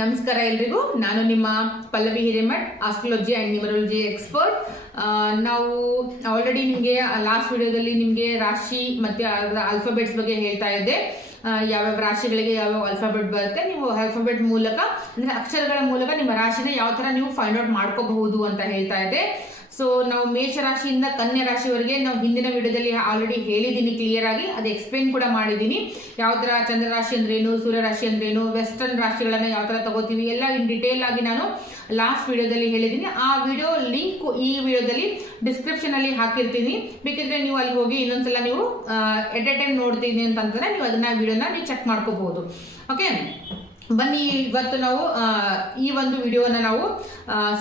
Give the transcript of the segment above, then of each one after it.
ನಮಸ್ಕಾರ ಎಲ್ರಿಗೂ. ನಾನು ನಿಮ್ಮ Pallavi Hiremath, astrology and numerology expert. ನಾವು ಆಲ್ರೆಡಿ ನಿಮಗೆ ಲಾಸ್ಟ್ ವಿಡಿಯೋದಲ್ಲಿ ನಿಮಗೆ ರಾಶಿ ಮತ್ತು ಆಲ್ಫಾಬೆಟ್ಸ್ ಬಗ್ಗೆ ಹೇಳ್ತಾ ಇದ್ದೆ. ಯಾವ್ಯಾವ ರಾಶಿಗಳಿಗೆ ಯಾವ್ಯಾವ ಆಲ್ಫಾಬೆಟ್ ಬರುತ್ತೆ, ನೀವು ಆಲ್ಫಾಬೆಟ್ ಮೂಲಕ ಅಂದರೆ ಅಕ್ಷರಗಳ ಮೂಲಕ ನಿಮ್ಮ ರಾಶಿನ ಯಾವ ಥರ ನೀವು ಫೈಂಡ್ ಔಟ್ ಮಾಡ್ಕೋಬಹುದು ಅಂತ ಹೇಳ್ತಾ ಇದ್ದೆ. ಸೊ ನಾವು ಮೇಷರಾಶಿಯಿಂದ ಕನ್ಯಾ ರಾಶಿವರೆಗೆ ನಾವು ಹಿಂದಿನ ವಿಡಿಯೋದಲ್ಲಿ ಆಲ್ರೆಡಿ ಹೇಳಿದ್ದೀನಿ ಕ್ಲಿಯರ್ ಆಗಿ, ಅದು ಎಕ್ಸ್ಪ್ಲೇನ್ ಕೂಡ ಮಾಡಿದ್ದೀನಿ. ಯಾವ ಥರ ಚಂದ್ರರಾಶಿ ಅಂದ್ರೇನು, ಸೂರ್ಯರಾಶಿ ಅಂದ್ರೇನು, ವೆಸ್ಟರ್ನ್ ರಾಶಿಗಳನ್ನು ಯಾವ ಥರ ತಗೋತೀವಿ ಎಲ್ಲ ಇನ್ ಡಿಟೇಲ್ ಆಗಿ ನಾನು ಲಾಸ್ಟ್ ವಿಡಿಯೋದಲ್ಲಿ ಹೇಳಿದ್ದೀನಿ. ಆ ವಿಡಿಯೋ ಲಿಂಕ್ ಈ ವಿಡಿಯೋದಲ್ಲಿ ಡಿಸ್ಕ್ರಿಪ್ಷನಲ್ಲಿ ಹಾಕಿರ್ತೀನಿ. ಬೇಕಿದ್ರೆ ನೀವು ಅಲ್ಲಿ ಹೋಗಿ ಇನ್ನೊಂದ್ಸಲ ನೀವು ಎಟ್ ಎ ಟೈಮ್ ನೋಡ್ತೀನಿ ಅಂತಂದರೆ ನೀವು ಅದನ್ನ ವಿಡಿಯೋನ ನೀವು ಚೆಕ್ ಮಾಡ್ಕೋಬಹುದು. ಓಕೆ, ಬನ್ನಿ ಇವತ್ತು ನಾವು ಈ ಒಂದು ವಿಡಿಯೋನ ನಾವು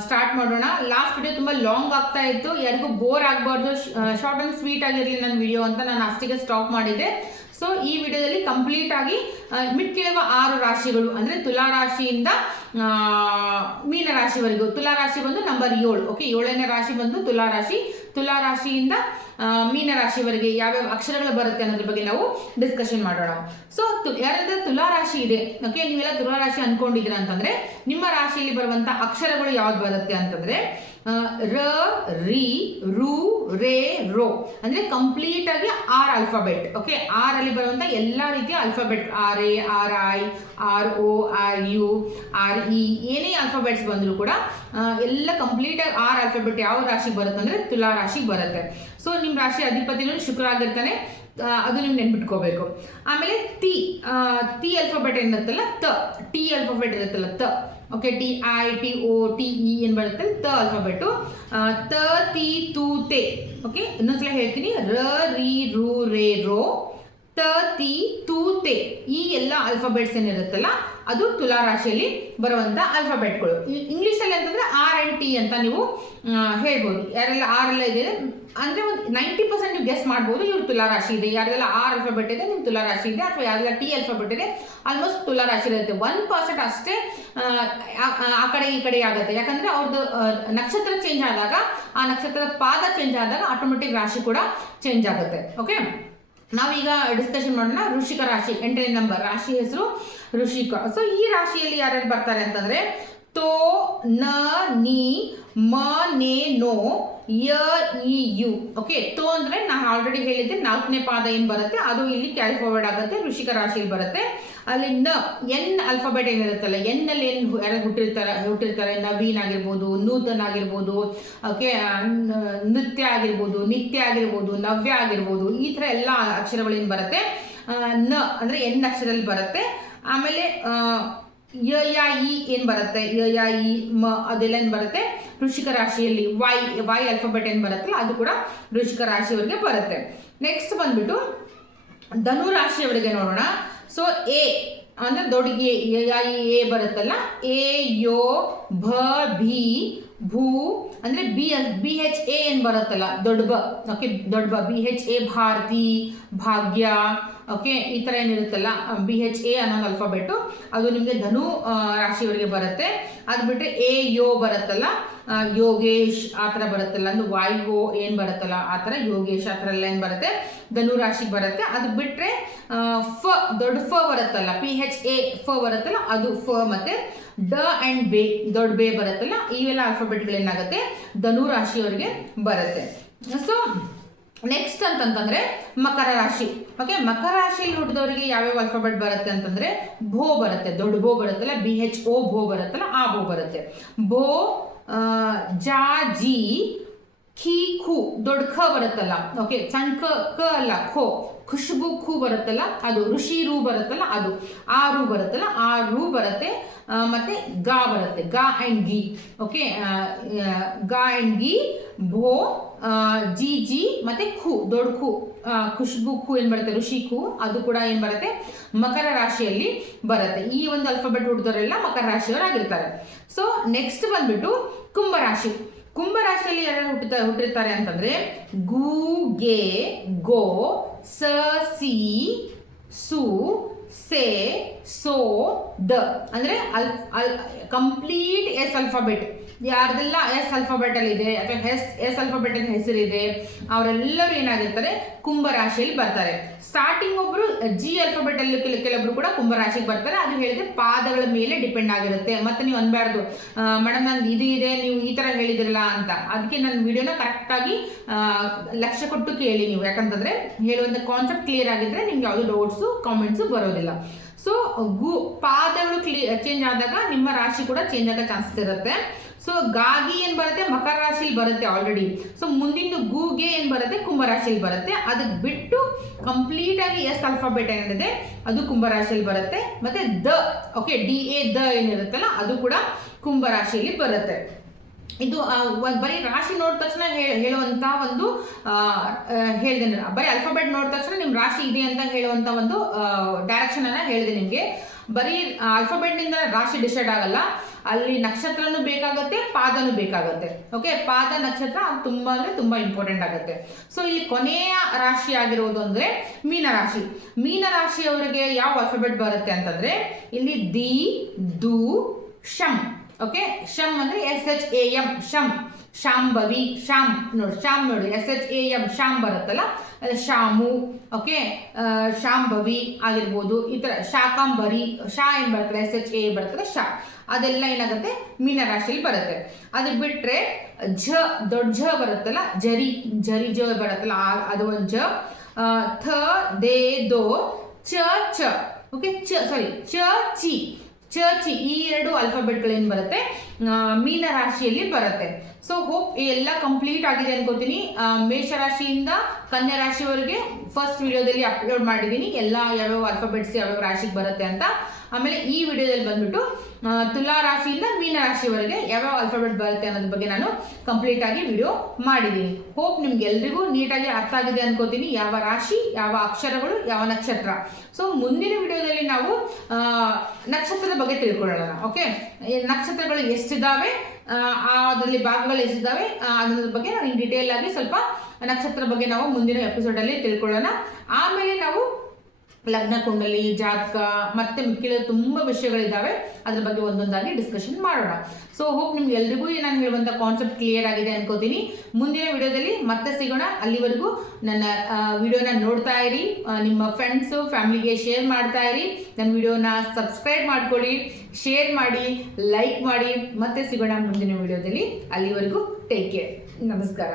ಸ್ಟಾರ್ಟ್ ಮಾಡೋಣ. ಲಾಸ್ಟ್ ವಿಡಿಯೋ ತುಂಬ ಲಾಂಗ್ ಆಗ್ತಾ ಇತ್ತು, ಯಾರಿಗೂ ಬೋರ್ ಆಗಬಾರ್ದು, ಶಾರ್ಟ್ ಆ್ಯಂಡ್ ಸ್ವೀಟ್ ಆಗಿರಲಿ ನನ್ನ ವಿಡಿಯೋ ಅಂತ ನಾನು ಅಷ್ಟಿಗೆ ಸ್ಟಾಪ್ ಮಾಡಿದ್ದೆ. ಸೊ ಈ ವಿಡಿಯೋದಲ್ಲಿ ಕಂಪ್ಲೀಟ್ ಆಗಿ ಮಿಕ್ಕಿರುವ 6 ರಾಶಿಗಳು ಅಂದರೆ ತುಲಾ ರಾಶಿಯಿಂದ ಮೀನ ರಾಶಿವರೆಗೂ. ತುಲಾ ರಾಶಿ ಬಂದು ನಂಬರ್ 7. ಓಕೆ, 7ನೇ ರಾಶಿ ಬಂದು ತುಲಾ ರಾಶಿ. ತುಲಾ ರಾಶಿಯಿಂದ ಮೀನ ರಾಶಿವರೆಗೆ ಯಾವ್ಯಾವ ಅಕ್ಷರಗಳು ಬರುತ್ತೆ ಅನ್ನೋದ್ರ ಬಗ್ಗೆ ನಾವು ಡಿಸ್ಕಷನ್ ಮಾಡೋಣ. ಸೊ ಯಾರಾದ್ರೂ ತುಲಾ ರಾಶಿ ಇದೆ, ಓಕೆ, ನೀವೆಲ್ಲ ತುಲಾ ರಾಶಿ ಅನ್ಕೊಂಡಿದ್ದೀರಾ ಅಂತಂದ್ರೆ ನಿಮ್ಮ ರಾಶಿಯಲ್ಲಿ ಬರುವಂತ ಅಕ್ಷರಗಳು ಯಾವ್ದು ಬರುತ್ತೆ ಅಂತಂದ್ರೆ ರ, ರಿ, ರು, ರೇ, ರೋ ಅಂದ್ರೆ ಕಂಪ್ಲೀಟ್ ಆಗಿ 6 ಆಲ್ಫಾಬೆಟ್. ಓಕೆ, 6 ಅಲ್ಲಿ ಬರುವಂತ ಎಲ್ಲಾ ರೀತಿಯ alphabet, R A, R I, R O, R U, R E, ಏನೇ ಆಲ್ಫಾಬೆಟ್ಸ್ ಬಂದರೂ ಕೂಡ ಎಲ್ಲ ಕಂಪ್ಲೀಟ್ ಆಗಿ 6 ಆಲ್ಫಾಬೆಟ್ ಯಾವ ರಾಶಿಗೆ ಬರುತ್ತೆ ಅಂದ್ರೆ ತುಲಾ ರಾಶಿಗೆ ಬರುತ್ತೆ. ಸೊ ನಿಮ್ಮ ರಾಶಿ ಅಧಿಪತಿನೂ ಶುಕ್ರ ಆಗಿರ್ತಾನೆ, ಅದು ನೀವು ನೆನ್ಪಿಟ್ಕೋಬೇಕು. ಆಮೇಲೆ ತಿ ಆಲ್ಫಾಬೆಟ್ ಏನಿರುತ್ತಲ್ಲ, ಟಿ ಆಲ್ಫಾಬೆಟ್ ಇರುತ್ತಲ್ಲ, okay, T I, T O, T E ಏನು ಬರುತ್ತೆ, ತ ಆಲ್ಫಾಬೆಟು. ತ, ತಿ, ತು, ತೆ. ಓಕೆ, ಇನ್ನೊಂದ್ಸಲ ಹೇಳ್ತೀನಿ, ರ, ರಿ, ರು, ರೇ, ರೋ, ತ, ತಿ, ತು, ತೆ. ಈ ಎಲ್ಲ ಆಲ್ಫಾಬೆಟ್ಸ್ ಏನಿರುತ್ತಲ್ಲ ಅದು ತುಲಾ ರಾಶಿಯಲ್ಲಿ ಬರುವಂತ ಆಲ್ಫಾಬೆಟ್ಗಳು. ಇಂಗ್ಲೀಷಲ್ಲಿ ಅಂತಂದ್ರೆ ಆರ್ ಅಂಡ್ ಟಿ ಅಂತ ನೀವು ಹೇಳ್ಬೋದು. ಯಾರೆಲ್ಲ ಆರೆಲ್ಲ ಇದೆ ಅಂದ್ರೆ ಒಂದು 90% ನೀವು ಗೆಸ್ ಮಾಡ್ಬೋದು ಇವ್ರು ತುಲಾ ರಾಶಿ ಇದೆ. ಯಾರೆಲ್ಲ ಆರ್ ಆಲ್ಫಾಬೆಟ್ ಇದೆ ನಿಮ್ ತುಲಾ ರಾಶಿ ಇದೆ, ಅಥವಾ ಯಾರೆಲ್ಲ ಟಿ ಆಲ್ಫಾಬೆಟ್ ಇದೆ ಆಲ್ಮೋಸ್ಟ್ ತುಲಾ ರಾಶಿ ಇರುತ್ತೆ. 1% ಅಷ್ಟೇ ಆ ಕಡೆ ಈ ಕಡೆ ಆಗುತ್ತೆ. ಯಾಕಂದ್ರೆ ಅವ್ರದ್ದು ನಕ್ಷತ್ರ ಚೇಂಜ್ ಆದಾಗ, ಆ ನಕ್ಷತ್ರದ ಪಾದ ಚೇಂಜ್ ಆದಾಗ ಆಟೋಮೆಟಿಕ್ ರಾಶಿ ಕೂಡ ಚೇಂಜ್ ಆಗುತ್ತೆ. ಓಕೆ, ನಾವೀಗ ಡಿಸ್ಕಷನ್ ಮಾಡೋಣ. ವೃಶ್ಚಿಕ ರಾಶಿ 8ನೇ ನಂಬರ್ ರಾಶಿ ಹೆಸರು ವೃಶ್ಚಿಕ. ಸೊ ಈ ರಾಶಿಯಲ್ಲಿ ಯಾರ್ಯಾರು ಬರ್ತಾರೆ ಅಂತಂದ್ರೆ ತೋ, ನ, ನೀ, ಮ, ನೆ, ನೋ, ಯ, ಇ, ಯು. ಓಕೆ, ತೋ ಅಂದ್ರೆ ನಾನು ಆಲ್ರೆಡಿ ಹೇಳಿದ್ದೆ 4ನೇ ಪಾದ ಏನ್ ಬರುತ್ತೆ ಅದು ಇಲ್ಲಿ ಕ್ಯಾರಿ ಫಾರ್ವರ್ಡ್ ಆಗುತ್ತೆ, ವೃಶ್ಚಿಕ ರಾಶಿಯಲ್ಲಿ ಬರುತ್ತೆ. ಅಲ್ಲಿ ಎನ್ ಆಲ್ಫಾಬೆಟ್ ಏನಿರುತ್ತಲ್ಲ, ಎನ್ ಅಲ್ಲಿ ಏನು ಯಾರು ಹುಟ್ಟಿರ್ತಾರೆ, ನವೀನ್ ಆಗಿರ್ಬೋದು, ನೂತನ್ ಆಗಿರ್ಬೋದು, ಓಕೆ, ನೃತ್ಯ ಆಗಿರ್ಬೋದು, ನಿತ್ಯ ಆಗಿರ್ಬೋದು, ನವ್ಯ ಆಗಿರ್ಬೋದು, ಈ ಥರ ಎಲ್ಲ ಅಕ್ಷರಗಳು ಏನು ಬರುತ್ತೆ ನ ಅಂದ್ರೆ ಎನ್ ಅಕ್ಷರದಲ್ಲಿ ಬರುತ್ತೆ. ಆಮೇಲೆ ಯ, ಯ, ಇ ಏನು ಬರುತ್ತೆ, ಯ, ಯ, ಇ, ಮ ಅದೆಲ್ಲ ಏನು ಬರುತ್ತೆ ವೃಶ್ಚಿಕ ರಾಶಿಯಲ್ಲಿ. ವೈ ಆಲ್ಫಾಬೆಟ್ ಏನು ಬರುತ್ತಲ್ಲ ಅದು ಕೂಡ ವೃಶ್ಚಿಕ ರಾಶಿಯವರಿಗೆ ಬರುತ್ತೆ. ನೆಕ್ಸ್ಟ್ ಬಂದ್ಬಿಟ್ಟು ಧನು ರಾಶಿಯವರಿಗೆ ನೋಡೋಣ. ಸೊ ಎ ಅಂದ್ರೆ ದೊಡ್ಡ ಎ ಬರುತ್ತಲ್ಲ, ಎ, ಯೋ, ಭ, ಭಿ, ಭೂ ಅಂದ್ರೆ ಬಿ ಹೆಚ್ ಎ ಏನು ಬರುತ್ತಲ್ಲ ದೊಡ್ಡ ಬ. ಓಕೆ, ದೊಡ್ಡ ಬ, B H A, Bharati, Bhagya. Okay, ಈ ಥರ ಏನಿರುತ್ತಲ್ಲ ಬಿ ಹೆಚ್ ಎ ಅನ್ನೋದು ಆಲ್ಫಾಬೆಟ್ಟು ಅದು ನಿಮಗೆ ಧನು ರಾಶಿಯವರಿಗೆ ಬರುತ್ತೆ. ಅದು ಬಿಟ್ಟರೆ ಎ, ಯೋ ಬರುತ್ತಲ್ಲ, ಯೋಗೇಶ್ ಆ ಥರ ಬರುತ್ತಲ್ಲ, ಅಂದ್ರೆ ವಾಯು ಏನು ಬರುತ್ತಲ್ಲ ಆ ಥರ ಯೋಗೇಶ್ ಆ ಥರ ಎಲ್ಲ ಏನು ಬರುತ್ತೆ ಧನು ರಾಶಿಗೆ ಬರುತ್ತೆ. ಅದು ಬಿಟ್ಟರೆ ಫ, ದೊಡ್ಡ ಫ ಬರುತ್ತಲ್ಲ, ಪಿ ಹೆಚ್ ಎ ಫ ಬರುತ್ತಲ್ಲ ಅದು ಫ, ಮತ್ತೆ ಡ ಅಂಡ್ ಬೇ ದೊಡ್ಡ ಬೇ ಬರುತ್ತಲ್ಲ, ಇವೆಲ್ಲ ಆಲ್ಫಾಬೆಟ್ಗಳು ಏನಾಗುತ್ತೆ ಧನು ರಾಶಿಯವರಿಗೆ ಬರುತ್ತೆ. ಸೊ ನೆಕ್ಸ್ಟ್ ಅಂತಂತಂದ್ರೆ ಮಕರ ರಾಶಿ. ಓಕೆ, ಮಕರ ರಾಶಿಯಲ್ಲಿ ಹುಟ್ಟಿದವರಿಗೆ ಯಾವ್ಯಾವ ಆಲ್ಫಾಬೆಟ್ ಬರುತ್ತೆ ಅಂತಂದ್ರೆ ಭೋ ಬರುತ್ತೆ, ದೊಡ್ಡ ಭೋ ಬರುತ್ತಲ್ಲ, ಬಿ ಹೆಚ್ ಓ ಭೋ ಬರುತ್ತಲ್ಲ ಆ ಭೋ ಬರುತ್ತೆ. ಭೋ, ಜಾ, ಜಿ, ಖಿ, ಖು, ದೊಡ್ಡ ಖ ಬರುತ್ತಲ್ಲ. ಓಕೆ, ಸಣ್ಣ ಕ ಅಲ್ಲ ಖೋ, ಖುಷ್ಬು ಖು ಬರುತ್ತಲ್ಲ ಅದು, ಋಷಿ ರು ಬರುತ್ತಲ್ಲ ಅದು, ಆ ರು ಬರುತ್ತಲ್ಲ ಆ ರು ಬರುತ್ತೆ. ಮತ್ತೆ ಗಾ ಬರುತ್ತೆ, ಗಾ ಅಂಡ್ ಗಿ. ಓಕೆ, ಗಾ ಅಂಡ್ ಗಿ, ಭೋ, ಜಿ, ಜಿ ಮತ್ತೆ ಖು, ದೊಡ್ಡ ಖು, ಖುಷ್ಬು ಖು ಏನು ಬರುತ್ತೆ ಋಷಿ ಖು, ಅದು ಕೂಡ ಏನು ಬರುತ್ತೆ ಮಕರ ರಾಶಿಯಲ್ಲಿ ಬರುತ್ತೆ. ಈ ಒಂದು ಆಲ್ಫಾಬೆಟ್ ಹುಟ್ಟಿದವರೆಲ್ಲ ಮಕರ ರಾಶಿಯವರಾಗಿರ್ತಾರೆ. ಸೊ ನೆಕ್ಸ್ಟ್ ಬಂದ್ಬಿಟ್ಟು ಕುಂಭರಾಶಿ. ಕುಂಭರಾಶಿಯಲ್ಲಿ ಯಾರು ಹುಟ್ಟಿರ್ತಾರೆ ಅಂತಂದ್ರೆ ಗು, ಗೆ, ಗೋ, ಸ, ಸಿ, ಸು, ಸೇ, ಸೋ, ದ ಅಂದರೆ ಕಂಪ್ಲೀಟ್ ಎಸ್ ಅಲ್ಫಾಬೆಟ್. ಯಾರ್ದೆಲ್ಲ ಎಸ್ ಅಲ್ಫಾಬೆಟ್ ಅಲ್ಲಿ ಇದೆ ಅಥವಾ ಎಸ್ ಅಲ್ಫಾಬೆಟ್ ಅಂತ ಹೆಸರಿದೆ ಅವರೆಲ್ಲರೂ ಏನಾಗಿರ್ತಾರೆ ಕುಂಭರಾಶಿಯಲ್ಲಿ ಬರ್ತಾರೆ. ಸ್ಟಾರ್ಟಿಂಗ್ ಒಬ್ರು ಜಿ ಅಲ್ಫಾಬೆಟ್ ಅಲ್ಲಿ ಕೆಲವೊಬ್ರು ಕೂಡ ಕುಂಭರಾಶಿಗೆ ಬರ್ತಾರೆ. ಅದು ಹೇಳಿದ್ರೆ ಪಾದಗಳ ಮೇಲೆ ಡಿಪೆಂಡ್ ಆಗಿರುತ್ತೆ. ಮತ್ತೆ ನೀವು ಅನ್ಬಾರ್ದು ಮೇಡಮ್ ನಾನು ಇದು ಇದೆ ನೀವು ಈ ತರ ಹೇಳಿದಿರಲ್ಲ ಅಂತ. ಅದಕ್ಕೆ ನನ್ನ ವಿಡಿಯೋನ ಕರೆಕ್ಟಾಗಿ ಲಕ್ಷ್ಯ ಕೊಟ್ಟು ಕೇಳಿ ನೀವು. ಯಾಕಂತಂದ್ರೆ ಹೇಳುವಂಥ ಕಾನ್ಸೆಪ್ಟ್ ಕ್ಲಿಯರ್ ಆಗಿದ್ರೆ ನಿಮ್ಗೆ ಯಾವುದು ಡೌಟ್ಸು ಕಾಮೆಂಟ್ಸು ಬರೋದಿಲ್ಲ. ಸೊ ಪಾದಗಳು ಚೇಂಜ್ ಆದಾಗ ನಿಮ್ಮ ರಾಶಿ ಕೂಡ ಚೇಂಜ್ ಆಗೋ ಚಾನ್ಸಸ್ ಇರುತ್ತೆ. ಸೊ ಗಾಗಿ ಏನ್ ಬರುತ್ತೆ ಮಕರ ರಾಶಿಲಿ ಬರುತ್ತೆ ಆಲ್ರೆಡಿ. ಸೊ ಮುಂದಿನ ಗೂಗೆ ಏನ್ ಬರುತ್ತೆ ಕುಂಭರಾಶಿಯಲ್ಲಿ ಬರುತ್ತೆ. ಅದಕ್ಕೆ ಬಿಟ್ಟು ಕಂಪ್ಲೀಟ್ ಆಗಿ ಎಸ್ ಅಲ್ಫಾಬೆಟ್ ಏನಿದೆ ಅದು ಕುಂಭರಾಶಿಯಲ್ಲಿ ಬರುತ್ತೆ. ಮತ್ತೆ ದ ಓಕೆ ಡಿ ಎ ದ ಏನಿರುತ್ತಲ್ಲ ಅದು ಕೂಡ ಕುಂಭರಾಶಿಯಲ್ಲಿ ಬರುತ್ತೆ. ಇದು ಬರೀ ರಾಶಿ ನೋಡಿದ ತಕ್ಷಣ ಹೇಳುವಂತ ಒಂದು ಹೇಳಿದೆ. ಬರೀ ಅಲ್ಫಾಬೆಟ್ ನೋಡಿದ ತಕ್ಷಣ ನಿಮ್ ರಾಶಿ ಇದೆ ಅಂತ ಹೇಳುವಂತ ಒಂದು ಡೈರೆಕ್ಷನ್ ಅನ್ನ ಹೇಳಿದೆ ನಿಮ್ಗೆ. ಬರೀ ಅಲ್ಫಾಬೆಟ್ ನಿಂದ ರಾಶಿ ಡಿಸೈಡ್ ಆಗಲ್ಲ, ಅಲ್ಲಿ ನಕ್ಷತ್ರನೂ ಬೇಕಾಗುತ್ತೆ ಪಾದನೂ ಬೇಕಾಗುತ್ತೆ. ಓಕೆ, ಪಾದ ನಕ್ಷತ್ರ ತುಂಬಾ ಅಂದ್ರೆ ತುಂಬಾ ಇಂಪಾರ್ಟೆಂಟ್ ಆಗುತ್ತೆ. ಸೊ ಇಲ್ಲಿ ಕೊನೆಯ ರಾಶಿ ಆಗಿರೋದು ಅಂದ್ರೆ ಮೀನರಾಶಿ. ಮೀನರಾಶಿಯವರಿಗೆ ಯಾವ ಅಲ್ಫಾಬೆಟ್ ಬರುತ್ತೆ ಅಂತಂದ್ರೆ ಇಲ್ಲಿ ದಿ, ದು, ಶಂ. ಓಕೆ, ಶಂ ಅಂದ್ರೆ SHAM ಶಂ, ಶಾಂಭವಿ, ಶಾಮ್ ನೋಡಿ, ಶಾಮ್ ನೋಡಿ SHAM ಶಾಮ್ ಬರುತ್ತಲ್ಲ ಶಾಮು. ಓಕೆ, ಶಾಂಭವಿ ಆಗಿರ್ಬೋದು. ಈ ತರ ಶಾಕಾಂಬರಿ, ಶಾ ಏನ್ ಬರ್ತದೆ SHA ಬರ್ತದೆ ಶಾ. ಅದೆಲ್ಲ ಏನಾಗುತ್ತೆ ಮೀನರಾಶಿಯಲ್ಲಿ ಬರುತ್ತೆ. ಅದು ಬಿಟ್ರೆ ಝ ದೊಡ್ಡ ಝ ಬರುತ್ತಲ್ಲ ಜರಿ, ಜರಿ ಜ ಬರುತ್ತಲ್ಲ ಅದು ಒಂದು ಝ. ಥ, ದೇ, ದೋ, ಚ, ಚ. ಓಕೆ, ಚಿ, ಚಿ ಈ ಎರಡು ಅಲ್ಫಾಬೆಟ್ಗಳೇನು ಬರುತ್ತೆ ಮೀನರಾಶಿಯಲ್ಲಿ ಬರುತ್ತೆ. ಸೊ ಹೋಪ್ ಎಲ್ಲ ಕಂಪ್ಲೀಟ್ ಆಗಿದೆ ಅನ್ಕೋತೀನಿ. ಮೇಷರಾಶಿಯಿಂದ ಕನ್ಯಾ ರಾಶಿವರೆಗೆ ಫಸ್ಟ್ ವಿಡಿಯೋದಲ್ಲಿ ಅಪ್ಲೋಡ್ ಮಾಡಿದ್ದೀನಿ ಎಲ್ಲ ಯಾವ್ಯಾವ ಅಲ್ಫಾಬೆಟ್ಸ್ ಯಾವ್ಯಾವ ರಾಶಿಗೆ ಬರುತ್ತೆ ಅಂತ. ಆಮೇಲೆ ಈ ವಿಡಿಯೋದಲ್ಲಿ ಬಂದ್ಬಿಟ್ಟು ತುಲಾ ರಾಶಿಯಿಂದ ಮೀನರಾಶಿವರೆಗೆ ಯಾವ್ಯಾವ ಅಲ್ಫಾಬೆಟ್ ಬರುತ್ತೆ ಅನ್ನೋದ್ರ ಬಗ್ಗೆ ನಾನು ಕಂಪ್ಲೀಟ್ ಆಗಿ ವಿಡಿಯೋ ಮಾಡಿದ್ದೀನಿ. ಹೋಪ್ ನಿಮ್ಗೆ ಎಲ್ರಿಗೂ ನೀಟಾಗಿ ಅರ್ಥ ಆಗಿದೆ ಅನ್ಕೋತೀನಿ, ಯಾವ ರಾಶಿ, ಯಾವ ಅಕ್ಷರಗಳು, ಯಾವ ನಕ್ಷತ್ರ. ಸೊ ಮುಂದಿನ ವಿಡಿಯೋದಲ್ಲಿ ನಾವು ನಕ್ಷತ್ರದ ಬಗ್ಗೆ ತಿಳ್ಕೊಳ್ಳೋಣ. ಓಕೆ, ನಕ್ಷತ್ರಗಳು ಎಷ್ಟಿದ್ದಾವೆ, ಅದರಲ್ಲಿ ಭಾಗಗಳು ಎಷ್ಟಿದ್ದಾವೆ ಅನ್ನೋದ್ರ ಬಗ್ಗೆ ನಾವು ಇನ್ ಡೀಟೇಲ್ ಆಗಿ ಸ್ವಲ್ಪ ನಕ್ಷತ್ರ ಬಗ್ಗೆ ನಾವು ಮುಂದಿನ ಎಪಿಸೋಡಲ್ಲಿ ತಿಳ್ಕೊಳ್ಳೋಣ. ಆಮೇಲೆ ನಾವು ಲಗ್ನ ಕುಂಡಲಿ, ಜಾತಕ ಮತ್ತೆ ಮಿಕ್ಕಿದ ತುಂಬ ವಿಷಯಗಳಿದ್ದಾವೆ, ಅದ್ರ ಬಗ್ಗೆ ಒಂದೊಂದಾಗಿ ಡಿಸ್ಕಷನ್ ಮಾಡೋಣ. ಸೊ ಹೋಪ್ ನಿಮ್ಗೆ ಎಲ್ರಿಗೂ ನಾನು ಹೇಳುವಂಥ ಕಾನ್ಸೆಪ್ಟ್ ಕ್ಲಿಯರ್ ಆಗಿದೆ ಅನ್ಕೋತೀನಿ. ಮುಂದಿನ ವಿಡಿಯೋದಲ್ಲಿ ಮತ್ತೆ ಸಿಗೋಣ. ಅಲ್ಲಿವರೆಗೂ ನನ್ನ ವಿಡಿಯೋನ ನೋಡ್ತಾ ಇರಿ, ನಿಮ್ಮ ಫ್ರೆಂಡ್ಸು ಫ್ಯಾಮಿಲಿಗೆ ಶೇರ್ ಮಾಡ್ತಾ ಇರಿ, ನನ್ನ ವಿಡಿಯೋನ ಸಬ್ಸ್ಕ್ರೈಬ್ ಮಾಡ್ಕೊಳ್ಳಿ, ಶೇರ್ ಮಾಡಿ, ಲೈಕ್ ಮಾಡಿ. ಮತ್ತೆ ಸಿಗೋಣ ಮುಂದಿನ ವಿಡಿಯೋದಲ್ಲಿ. ಅಲ್ಲಿವರೆಗೂ ಟೇಕ್ ಕೇರ್. ನಮಸ್ಕಾರ.